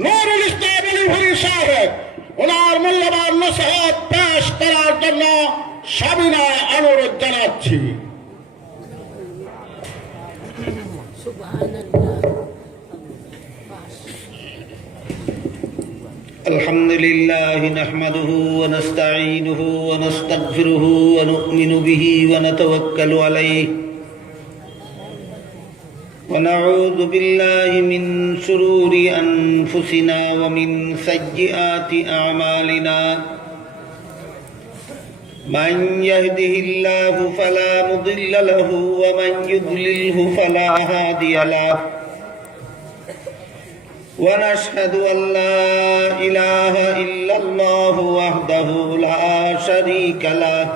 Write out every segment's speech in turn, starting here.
নুরুল ইসলাম আলী সাহেব ওনার মূল্যবান নসিহত পেশ করার জন্য সবিনয় অনুরোধ জানাচ্ছি। الحمد لله نحمده ونستعينه ونستغفره ونؤمن به ونتوكل عليه ونعوذ بالله من شرور أنفسنا ومن سيئات أعمالنا من يهده الله فلا مضل له ومن يضلله فلا هادي له ونشهد أن لا إله إلا الله وحده لا شريك له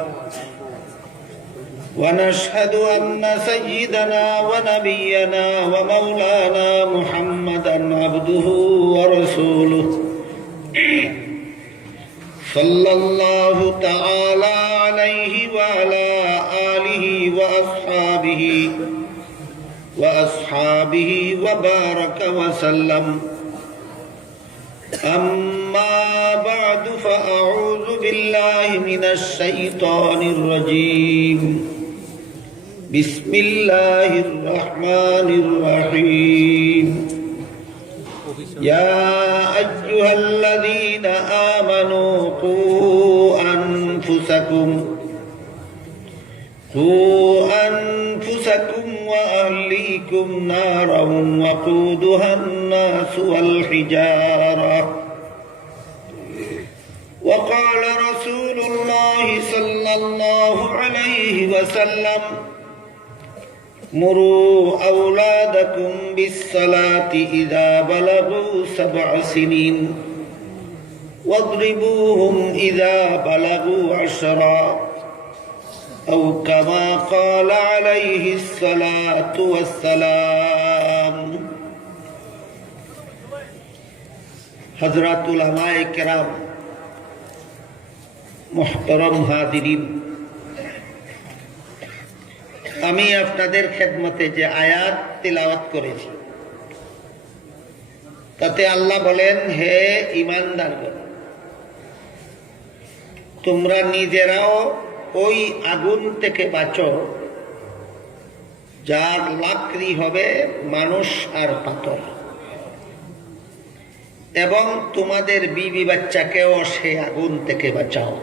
ونشهد أن سيدنا ونبينا ومولانا محمدا عبده ورسوله صلى الله تعالى عليه وعلى آله وأصحابه وبارك وسلم. أما بعد فأعوذ بالله من الشيطان الرجيم. بسم الله الرحمن الرحيم. يا أيها الذين آمنوا قوا أنفسكم وأهليكم نارا وقودها الناس والحجارة. وقال رسول الله صلى الله عليه وسلم مروا أولادكم بالصلاة إذا بلغوا 7 سنين واضربوهم إذا بلغوا 10 أو كما قال عليه الصلاة والسلام. حضرات উলামায়ে কেরাম, মুহতারাম হাজিরিন, আমি আপনাদের খেদমতে যে আয়াত তিলাওয়াত করেছি তাতে আল্লাহ বলেন, হে ঈমানদারগণ, তোমরা নিজেরাও ওই আগুন থেকে বাঁচো যার লাকড়ি হবে মানুষ আর পাথর, এবং তোমাদের বিবি বাচ্চাকেও সেই আগুন থেকে বাঁচাও।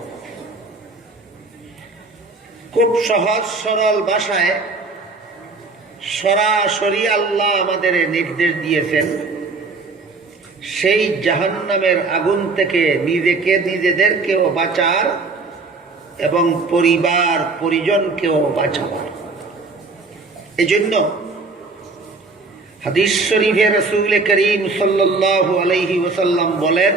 খুব সহজ সরল ভাষায় সরাসরি আল্লাহ আমাদের নির্দেশ দিয়েছেন সেই জাহান্নামের আগুন থেকে নিজেদেরকেও বাঁচার এবং পরিবার পরিজনকেও বাঁচাবার। এজন্য হাদিস শরীফে রাসূল করিম সাল্লাল্লাহু আলাইহি ওয়াসাল্লাম বলেন,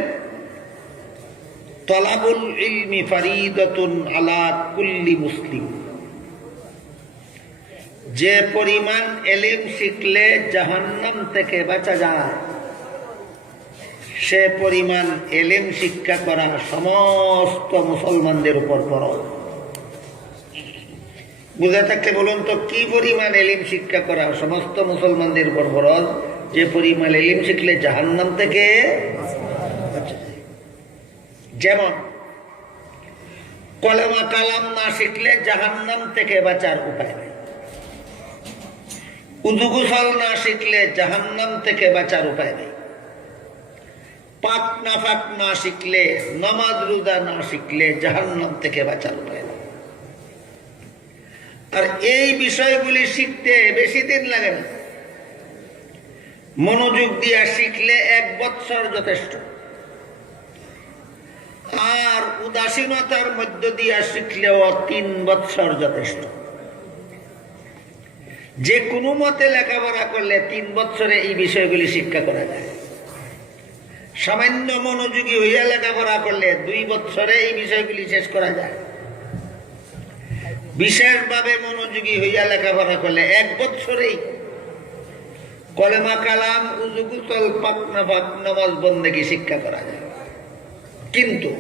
তলাবুল ইলমি ফারিদাতুন আলা কুল্লি মুসলিম। যে পরিমাণ ইলম শিখলে জাহান্নাম থেকে বাঁচা যায়, সে পরিমাণ ইলম শিক্ষা করা সমস্ত মুসলমানদের উপর ফরজ। বুঝে থাকলে বলুন তো, কি পরিমাণ ইলম শিক্ষা করা সমস্ত মুসলমানদের উপর ফরজ? যে পরিমাণ ইলম শিখলে জাহান্নাম থেকে বাঁচা যায়। যেমন কলেমা কালাম না শিখলে জাহান্নাম থেকে বাঁচার উপায় নেই। উযু গোসল না শিখলে জাহান্নাম থেকে বাঁচার উপায় নেই। পাক নাফাক না শিখলে, নামাজ রোজা না শিখলে জাহান্নাম থেকে বাঁচার উপায় নেই। আর এই বিষয়গুলি শিখতে বেশি দিন লাগে না। মনোযোগ দিয়া শিখলে 1 বছর যথেষ্ট। আর উদাসীনতার মধ্য দিয়া শিখলেও 3 বছর যথেষ্ট। যে কোনো মতে লেখাপড়া করলে 3 বছরে এই বিষয়গুলি শিক্ষা করা যায়। সামান্য মনোযোগী হইয়া লেখাপড়া করলে 2 বছরে এই বিষয়গুলি শেষ করা যায়। বিশেষভাবে মনোযোগী হইয়া লেখাপড়া করলে 1 বছরেই কলেমা কালাম, উযু গোসল, পাক নাফাক, নামাজ বন্দেগী শিক্ষা করা যায়। কিন্তু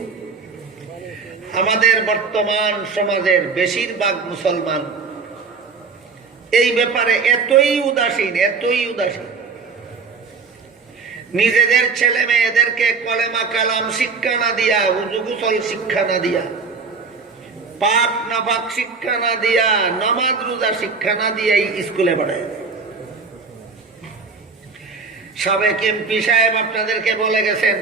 আমাদের বর্তমান সমাজের বেশিরভাগ মুসলমান এই ব্যাপারে এতই উদাসীন নিজেদের ছেলে মেয়েদেরকে কলেমা কালাম শিক্ষা না দিয়া, উযু গোসল শিক্ষা না দিয়া, পাক নাপাক শিক্ষা না দিয়া, নামাজ রোজা শিক্ষা না দিয়া স্কুলে পাঠায়। সাবেক এমপি সাহেব আপনাদেরকে বলে গেছেন,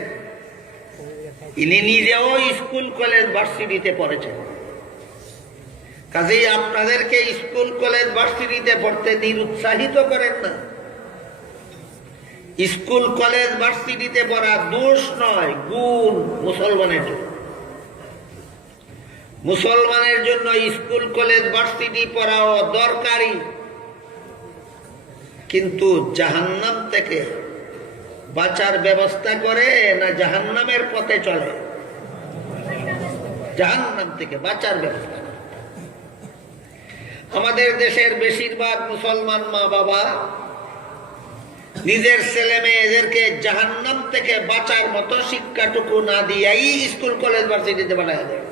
ইনি নিজেও স্কুল কলেজ ভার্সিটিতে পড়েছেন। কাজেই আপনাদেরকে স্কুল কলেজ ভার্সিটিতে পড়তে নিরুৎসাহিত করেন না। স্কুল কলেজ ভার্সিটিতে পড়া দোষ নয়, গুণ মুসলমানের জন্য। মুসলমানের জন্য স্কুল কলেজ ভার্সিটি পড়াও দরকারি, কিন্তু জাহান্নাম থেকে বাঁচার ব্যবস্থা করে না জাহান্নামের পথে চলে? জাহান্নাম থেকে বাঁচার ব্যবস্থা। আমাদের দেশের বেশিরভাগ মুসলমান মা বাবা নিজের ছেলে মেয়েদেরকে জাহান্নাম থেকে বাঁচার মতো শিক্ষাটুকু না দিয়াই স্কুল কলেজ ভার্সিটিতে পাঠায় দেয়।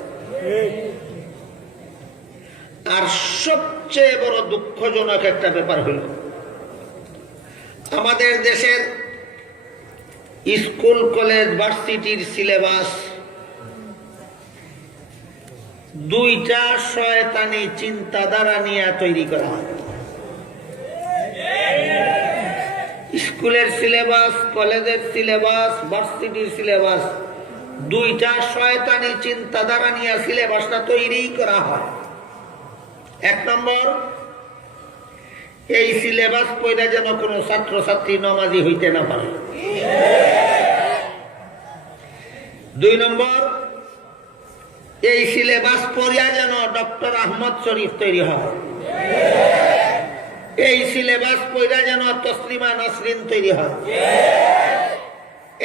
আর সবচেয়ে বড় দুঃখজনক একটা ব্যাপার হল, আমাদের দেশের স্কুল কলেজ ভার্সিটির সিলেবাস দুইটা শয়তানি চিন্তাধারা নিয়ে তৈরি করা হয়। স্কুলের সিলেবাস, কলেজের সিলেবাস, ভার্সিটির সিলেবাস, দুইটা শয়তানি চিন্তাধারা নিয়ে সিলেবাসটা তৈরি করা হয়। এক নম্বর, এই সিলেবাস পড়া যেন কোনো ছাত্রছাত্রী নামাজি হইতে না পারে। দুই নম্বর, এই সিলেবাস পড়িয়া যেন ডক্টর আহমদ শরীফ তৈরি হয়। এই সিলেবাস পড়া যেন তসলিমা নাসরিন তৈরি হয়।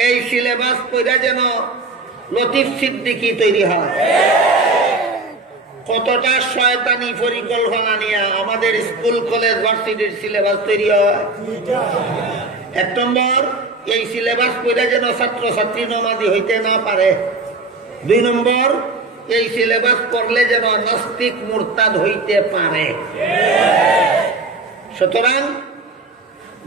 এই সিলেবাস পড়া যেন লতিফ সিদ্দিকী তৈরি হয়। কতটা শয়তানি পরিকল্পনা নিয়ে আমাদের স্কুল কলেজ ভার্সিটির সিলেবাস তৈরি হয়। এক নম্বর, এই সিলেবাস পড়া যেন ছাত্রছাত্রী নামাজি হইতে না পারে। দুই নম্বর, এই সিলেবাস পড়লে যেন নাস্তিক মুরতাদ হইতে পারে। সুতরাং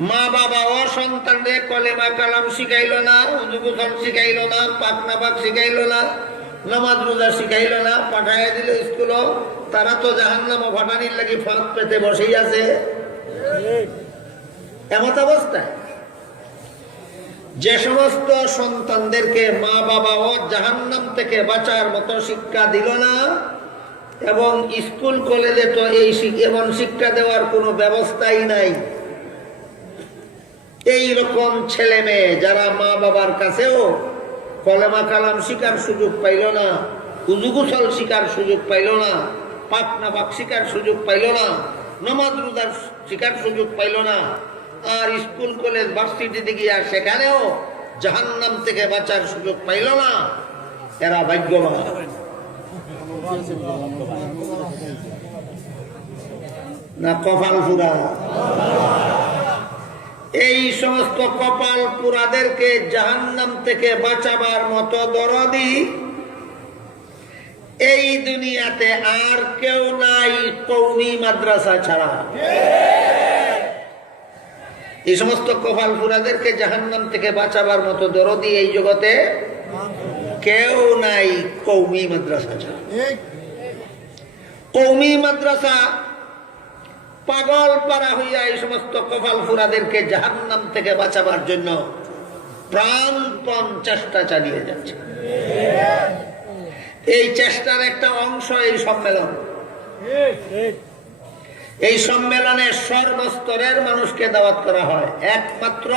মা বাবা ও সন্তানদের কলেমা কালাম শিখাইল না, উযু গোসল শিখাইল না, পাক নাপাক শিখাইল না, নামাজ রোজা শিখাইল না, পাঠাইয়া দিল স্কুল। তারা তো জাহান্নাম ভাটানির লাগি ফাঁক পেতে বসেই আছে। এমত অবস্থায় যে সমস্ত সন্তানদেরকে মা বাবা ও জাহান্নাম থেকে বাঁচার মতো শিক্ষা দিল না, এবং স্কুল কলেজে তো এই এমন শিক্ষা দেওয়ার কোনো ব্যবস্থাই নাই, এই রকম ছেলে মেয়ে যারা মা বাবার কাছেও কলেমা কালাম শিকার সুযোগ পাইল না, উযু গোসল শিকার সুযোগ পাইল না, পাক নাপাক শিকার সুযোগ পাইল না, নামাজ রোজার শিকার সুযোগ পাইল না, আর স্কুল কলেজ ভার্সিটিতে গিয়ে সেখানেও জাহান্নাম থেকে বাঁচার সুযোগ পাইল না, এরা ভাগ্যবান না কপাল পুরা? এই সমস্ত কপাল পুরাদেরকে জাহান্নাম থেকে বাঁচাবার মতো দরদি এই দুনিয়াতে আর কেউ নাই কওমি মাদ্রাসা ছাড়া। এই সমস্ত কপাল পুরাদেরকে জাহান্নাম থেকে বাঁচাবার মতো দরদি এই জগতে কেউ নাই কওমি মাদ্রাসা ছাড়া। কওমি মাদ্রাসা পাগল পারা হইয়া এই সমস্ত কপাল ফুরাদেরকে জাহান্নাম থেকে বাঁচাবার জন্য প্রাণপণ চেষ্টা চালিয়ে যাচ্ছে। এই চেষ্টার একটা অংশ এই সম্মেলন। এই সম্মেলনে সর্বস্তরের মানুষকে দাওয়াত করা হয় একমাত্র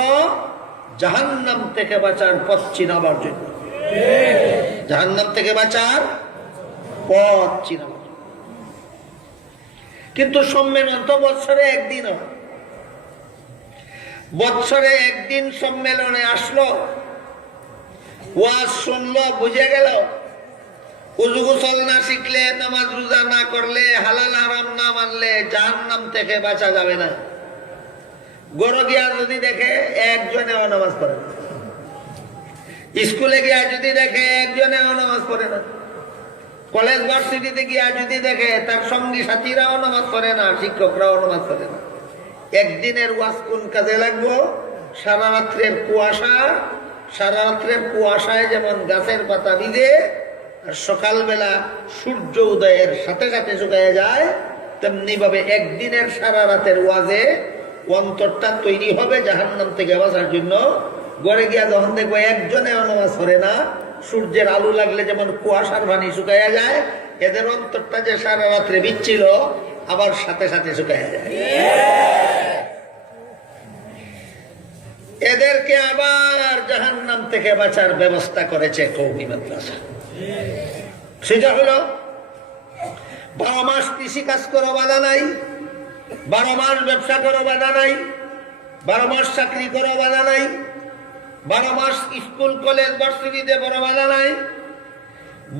জাহান্নাম থেকে বাঁচার পথ চিনাবার জন্য। জাহান্নাম থেকে বাঁচার পথ চিনাবার। কিন্তু সম্মেলন তো বৎসরে একদিন হয়। বৎসরে একদিন সম্মেলনে আসলো, ওয়াজ শুনলো, বুঝে গেল উযু গোসল না শিখলে, নামাজ রোজা না করলে, হালাল হারাম না মানলে জাহান্নাম থেকে বাঁচা যাবে না। গরো গিয়া যদি দেখে একজনেও নামাজ পড়ে না, স্কুলে গিয়া যদি দেখে একজনেও নামাজ পড়ে না, কলেজ ভার্সিটিতে গিয়া যদি দেখে তার সঙ্গী সাথীরাও নামাজ পড়ে না, শিক্ষকরাও নামাজ পড়ে না, একদিনের ওয়াজ কোন কাজে লাগবো? সারা রাত্রের কুয়াশায় যেমন গাছের পাতা ভিজে আর সকালবেলা সূর্য উদয়ের সাথে সাথে শুকায় যায়, তেমনি ভাবে একদিনের সারা রাতের ওয়াজে অন্তরটা তৈরি হবে জাহান্নাম থেকে বাঁচার জন্য। ঘরে গিয়া যখন দেখবো একজনেও নামাজ পড়ে না, সূর্যের আলো লাগলে যেমন কুয়াশার ভানি শুকাইয়া যায়, এদের অন্তরটা যে সারা রাত্রে ভিজছিল আবার সাথে সাথে শুকাইয়া যায়। এদেরকে আবার জাহান্নাম থেকে বাঁচার ব্যবস্থা করেছে কওমি মাদ্রাসা। সেটা হলো 12 মাস কৃষি কাজ করো বাধা নাই, 12 মাস ব্যবসা করো বাধা নাই, 12 মাস চাকরি করো বাধা নাই, 12 মাস স্কুল কলেজ ভার্সিটিতে বড় বাধা নাই।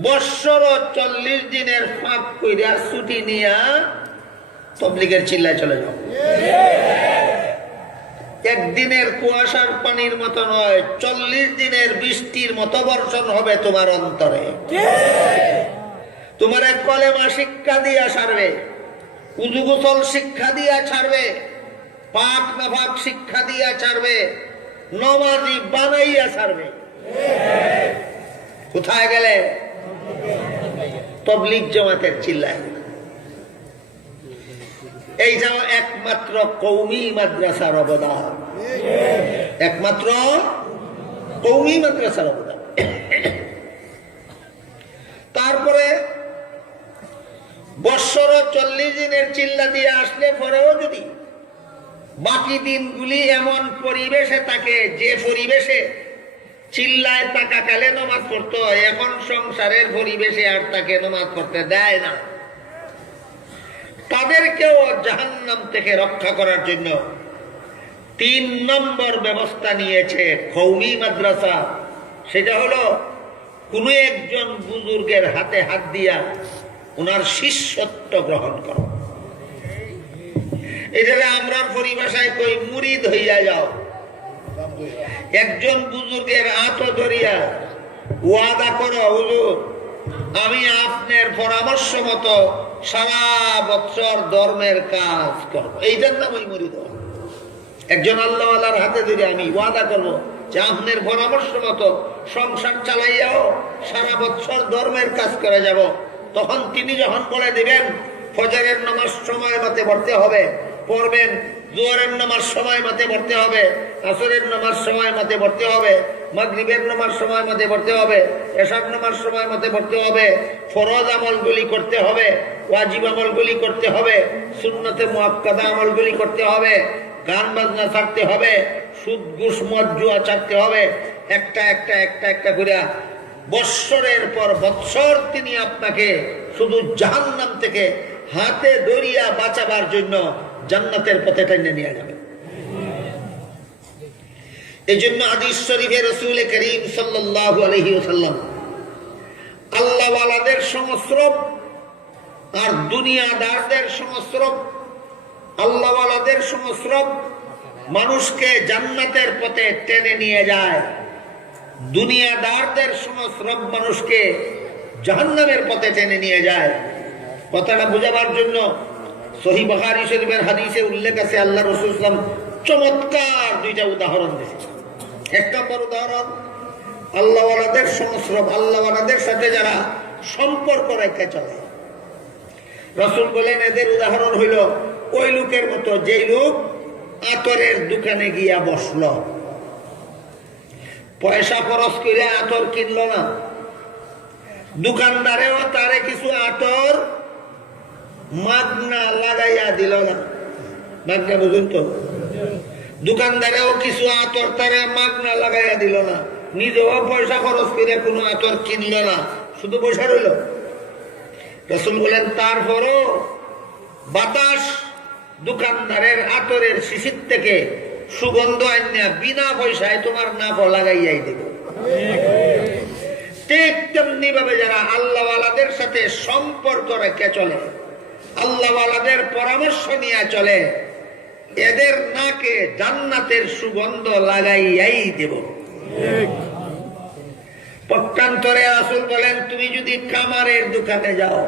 বৎসর 40 দিনের ফাঁক কইরা ছুটি নিয়া তবলিগের চিল্লায় চলে যাও। একদিনের কুয়াশার পানির মতো নয়, 40 দিনের বৃষ্টির মতো বর্ষণ হবে তোমার অন্তরে। তোমার কলেমা শিক্ষা দিয়া ছাড়বে, উযু গোসল শিক্ষা দিয়া ছাড়বে, পাক নাফাক শিক্ষা দিয়া ছাড়বে, নমাজি বানাইয়া ছাড়বে। কোথায় গেলে? তবলিগ জামাতের চিল্লায়। এইটাও একমাত্র কওমি মাদ্রাসার অবদান, একমাত্র কওমি মাদ্রাসার অবদান। তারপরে বৎসর 40 দিনের চিল্লা দিয়ে আসলে পরেও যদি বাকি দিনগুলি এমন পরিবেশে থাকে যে পরিবেশে চিল্লায় থাকাকালে নামাজ পড়তে হয়, এখন সংসারের পরিবেশে আর তাকে নামাজ পড়তে দেয় না, তাদেরকেও জাহান্নাম থেকে রক্ষা করার জন্য 3 নম্বর ব্যবস্থা নিয়েছে কওমি মাদ্রাসা। সেটা হলো কোন একজন বুজুর্গের হাতে হাত দিয়া ওনার শিষ্যত্ব গ্রহণ করো। এটা আমরার পরিভাষায় কই মুরিদ হইয়া যাও। একজন বুজুর্গের হাত ধরিয়া ওয়াদা করো, হুজুর আমি আপনার পরামর্শ মতো সারা বছর ধর্মের কাজ করব। এইটার নাম ওই মুরিদ। একজন আল্লাহওয়ালার হাতে ধরে আমি ওয়াদা করবো যে আপনার পরামর্শ মতো সংসার চালাইয়াও সারা বছর ধর্মের কাজ করে যাব। তখন তিনি যখন বলে দিবেন ফজরের নামাজ সময় মতে পড়তে হবে, পড়বেন, জোহরের নামাজ সময় মতে পড়তে হবে, আসরের নামাজ সময় মতে পড়তে হবে, মাগরিবের নামাজ সময় মতে পড়তে হবে, এশার নামাজ সময় মতে পড়তে হবে, ফরজ আমলগুলি করতে হবে, ওয়াজিব আমলগুলি করতে হবে, সুন্নতে মুআক্কাদা আমলগুলি করতে হবে, গান বাজনা ছাড়তে হবে, সুদ ঘুষ মদ জুয়া ছাড়তে হবে। একটা একটা একটা একটা করে বৎসরের পর বৎসর তিনি আপনাকে শুধু জাহান্নাম থেকে হাতে ধরিয়া বাঁচাবার জন্য জান্নাতের পথে টেনে নিয়ে যাবে। এই জন্য হাদিস শরীফে রাসূল করিম সাল্লাল্লাহু আলাইহি ওয়াসাল্লাম আল্লাহওয়ালাদের সংস্রব আর দুনিয়াদারদের সংস্রব, আল্লাহওয়ালাদের সংস্রব মানুষকে জান্নাতের পথে টেনে নিয়ে যায়, দুনিয়াদারদের সংস্রব মানুষকে জাহান্নামের পথে টেনে নিয়ে যায়। কথাটা বোঝাবার জন্য সহিহ বুখারী শরীফের হাদিসে উল্লেখ আছে, আল্লাহ রাসূল সাল্লাল্লাহু আলাইহি ওয়াসাল্লাম চমৎকার 2টা উদাহরণ দিয়েছেন। 1 নম্বর উদাহরণ আল্লাহওয়ালাদের সংস্রব, আল্লাহওয়ালাদের সাথে যারা সম্পর্ক রেখে চলে। রাসূল বলেন এদের উদাহরণ হইল ওই লোকের মতো যেই লোক আতরের দোকানে গিয়া বসলো, পয়সা খরচ করে আতর কিনলো না, দোকানদারেও তারে কিছু আতর মাগনা লাগাইয়া দিল না। মাগনা বুঝুন তো, দোকানদারেও কিছু আতর তারে মাগনা লাগাইয়া দিল না, নিজেও পয়সা খরচ করে কোনো আতর কিনল না, শুধু বসে রইল। রাসূল বলেন তারপরও বাতাস দোকানদারের আতরের শিশির থেকে সুগন্ধ আইনা বিনা পয়সায় তোমার নাক লাগাইয়াই দেব। ঠিক তেমনি ভাবে যারা আল্লাহওয়ালাদের সাথে সম্পর্ক রেখে চলে, আল্লাহওয়ালাদের পরামর্শ নিয়ে চলে, এদের নাকে জান্নাতের সুগন্ধ লাগাইয়াই দেব। পক্ষান্তরে রাসূল বলেন তুমি যদি কামারের দোকানে যাও,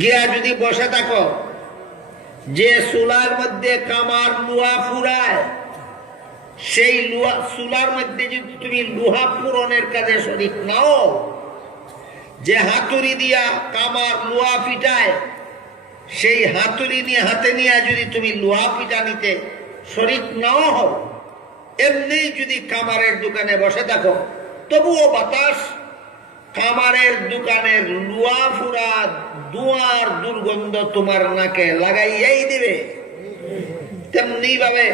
গিয়া যদি বসে থাকো, যে চুলার মধ্যে কামার লুয়া ফুরায় সেই লোহা চুলার মধ্যে যদি তুমি লোহা পূরণের কাজে শরীক নাও, যে হাতুড়ি দিয়া কামার লোহা পিটায়, সেই হাতুড়ি নিয়ে হাতে নিয়ে যদি তুমি লোহা পিটানিতে শরীক নাও হও, এমনি যদি কামারের দোকানে বসে থাকো, তবুও বাতাস কামারের দোকানের লোহা ফুরা ধোঁয়ার দুর্গন্ধ তোমার নাকে লাগাইয়াই দিবে। তেমনি ভাবে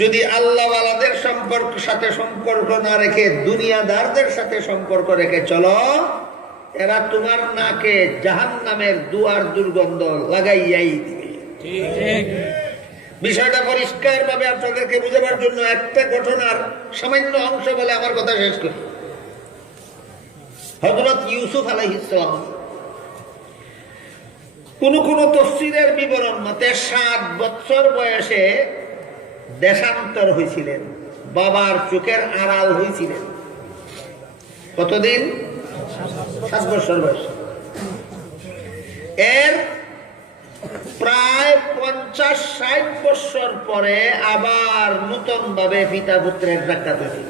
যদি আল্লাহওয়ালাদের সাথে সম্পর্ক না রেখে দুনিয়াদারদের সাথে সম্পর্ক রেখে চলো, এরা তোমার নাকে জাহান্নামের দুয়ার দুর্গন্ধ লাগাইয়াই দিবে। বিষয়টা পরিষ্কার ভাবে আপনাদেরকে বুঝাবার জন্য একটা ঘটনার সামান্য অংশ বলে আমার কথা শেষ করি। হযরত ইউসুফ আলাইহিস সালাম কোন তাফসীরের বিবরণ মতে 7 বছর বয়সে দেশান্তর হয়েছিলেন, বাবার চোখের আড়াল হয়েছিলেন। কতদিন? 7 বছর বয়স। এর প্রায় 50-60 বছর পরে আবার নতুন ভাবে পিতা পুত্রের সাক্ষাৎ হয়েছিল।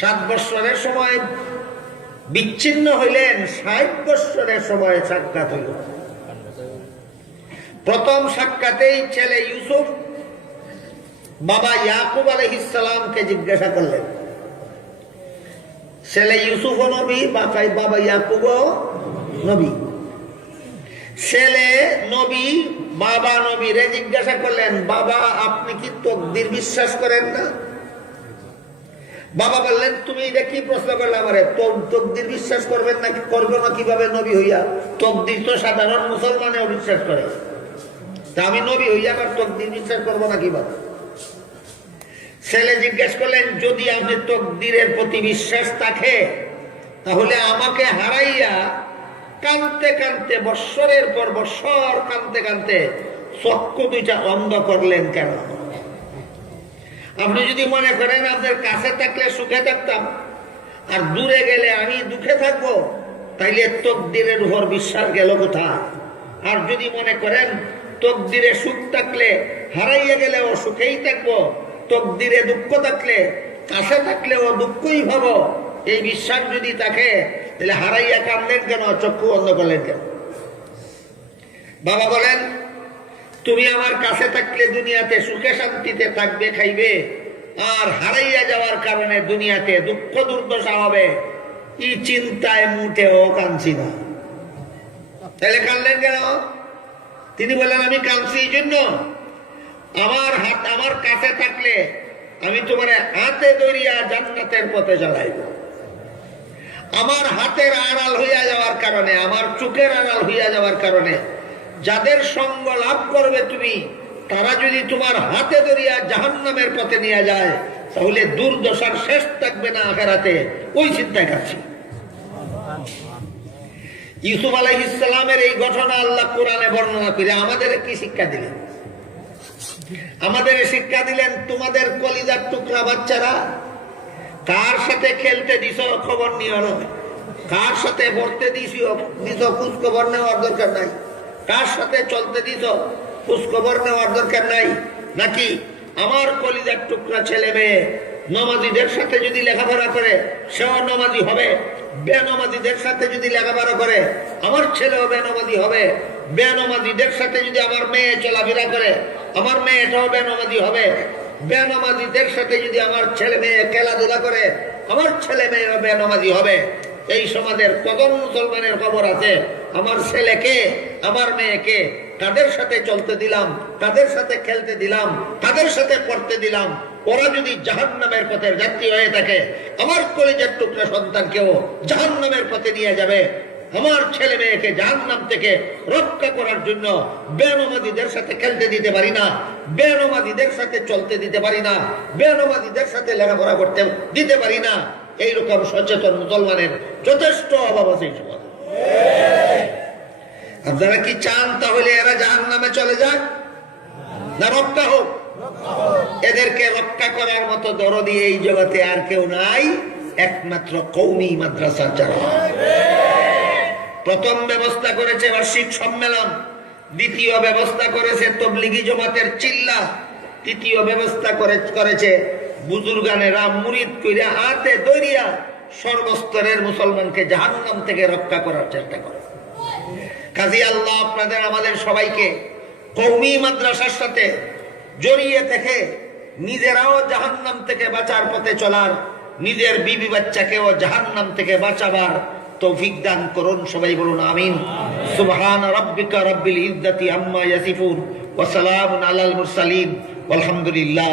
7 বছরের সময় বিচ্ছিন্ন হইলেন, 60 বছরের সময় সাক্ষাৎ হইল। প্রথম সাক্ষাতেই ছেলে ইউসুফ বাবা ইয়াকুব আলাইহিস সালামকে জিজ্ঞাসা করলেন। ছেলে ইউসুফ নবী, বাবা ইয়াকুব নবী। ছেলে নবী, বাবা নবীরে জিজ্ঞাসা করলেন, বাবা আপনি কি তকদির বিশ্বাস করেন না? বাবা বললেন, তুমি এটা কি প্রশ্ন করলে আমারে? তকদির বিশ্বাস করবেন না, করবো না কিভাবে নবী হইয়া? তকদির তো সাধারণ মুসলমানেও বিশ্বাস করে, তা আমি নবী হইয়া আবার তকদির বিশ্বাস করবো না কিভাবে? ছেলে জিজ্ঞেস করলেন, যদি আপনি তকদিরের প্রতি বিশ্বাস থাকে তাহলে আমাকে হারাইয়া কানতে কানতে বৎসরের পর বৎসর কানতে কানতে চক্ষু দুইটা অন্ধ করলেন কেন? আপনি যদি মনে করেন আপনার কাছে থাকলে সুখে থাকতাম আর দূরে গেলে আমি দুঃখে থাকবো, তাইলে তকদিরের উপর বিশ্বাস গেল কোথায়? আর যদি মনে করেন তকদিরে সুখ থাকলে হারাইয়া গেলেও সুখেই থাকবো, তকদিরে দুঃখ থাকলে কাছে থাকলেও দুঃখই ভাবো, এই বিশ্বাস যদি থাকে তাহলে হারাইয়া কাঁদলেন কেন, চক্ষু অন্ধ করলেন কেন? বাবা বলেন, তুমি আমার কাছে থাকলে দুনিয়াতে সুখে শান্তিতে থাকবে, খাইবে, আর হারাইয়া যাওয়ার কারণে দুনিয়াতে দুঃখ দুর্দশা হবে, এই চিন্তায় মুটেও কাঁদছি না। তাহলে কাঁদলেন কেন? তিনি বললেন, আমি কাঁদছি এই জন্য, আমার হাত আমার কাছে থাকলে আমি তোমার হাতে ধরিয়া জান্নাতের পথে চালাইব। আমার হাতের আড়াল হইয়া যাওয়ার কারণে, আমার চোখের আড়াল হইয়া যাওয়ার কারণে যাদের সঙ্গ লাভ করবে তুমি, তারা যদি তোমার হাতে ধরিয়া জাহান্নামের পথে নিয়ে যায় তাহলে দুর্দশার শেষ থাকবে না আখিরাতে, ওই চিন্তায় কাটছি। ইউসুফ আলাইহিস সালামের এই ঘটনা আল্লাহ কোরআনে বর্ণনা করে আমাদের কি শিক্ষা দিলেন? আমাদের শিক্ষা দিলেন, তোমাদের কলিজার টুকরা বাচ্চারা কার সাথে খেলতে দিছ খবর নিও না, কার সাথে পড়তে দিছ খোঁজ খবর নেওয়ার দরকার নাই, কার সাথে চলতে দিছ খোঁজ খবর নেওয়ার দরকার নাই। নাকি আমার কলিজার টুকরা ছেলে মেয়ে নমাজিদের সাথে যদি লেখাপড়া করে সেও নমাজি হবে, বেনমাজিদের সাথে যদি লেখাপড়া করে আমার ছেলেও বেনমাজি হবে, বেনমাজিদের সাথে যদি আমার মেয়ে চলাফেরা করে আমার মেয়েটাও বেনমাজি হবে, বেনমাজিদের সাথে যদি আমার ছেলে মেয়ে খেলাধুলা করে আমার ছেলে মেয়ে বেনমাজি হবে। এই সমাজের কজন মুসলমানের খবর আছে আমার ছেলেকে আমার মেয়েকে তাদের সাথে চলতে দিলাম, তাদের সাথে খেলতে দিলাম, তাদের সাথে পড়তে দিলাম, ওরা যদি জাহান্নামের পথের যাত্রী হয়ে থাকে আমার কলিজার টুকরা সন্তানকেও জাহান্নামের পথে নিয়ে যাবে। আমার ছেলে মেয়েকে জাহান্নাম থেকে রক্ষা করার জন্য বেনমাজিদের সাথে খেলতে দিতে পারি না, বেনমাজিদের সাথে চলতে দিতে পারি না, বেনমাজিদের সাথে লেখাপড়া করতে দিতে পারি না। এইরকম সচেতন মুসলমানের যথেষ্ট অভাব আছে এই সমাজে। আপনারা কি চান তাহলে এরা জাহান্নামে চলে যাক না রক্ষা হোক? এদেরকে রক্ষা করার মতো দরদি এই জগতে আর কেউ নাই, একমাত্র কওমি মাদ্রাসা চালা। প্রথম ব্যবস্থা করেছে বার্ষিক সম্মেলন, দ্বিতীয় ব্যবস্থা করেছে তবলিগি জমাতের চিল্লা, তৃতীয় ব্যবস্থা করেছে বুজুর্গানেরা মুরিদ কইরা হাতে দইরিয়া সর্বস্তরের মুসলমানকে জাহান্নাম থেকে রক্ষা করার চেষ্টা করে। কাজী আল্লাহ আপনাদের আমাদের সবাইকে কওমি মাদ্রাসার সাথে জড়িয়ে থেকে নিজেরাও জাহান্নাম থেকে বাঁচার পথে চলার, নিজের বিবি বাচ্চাকেও জাহান্নাম থেকে বাঁচাবার তৌফিক দান করুন। সবাই বলুন আমিন। সুবহান রাব্বিকা রাব্বিল ইজ্জাতি আম্মা ইয়াসিফুন ওয়া সালামুন আলাল মুরসালিন ওয়ালহামদুলিল্লাহ।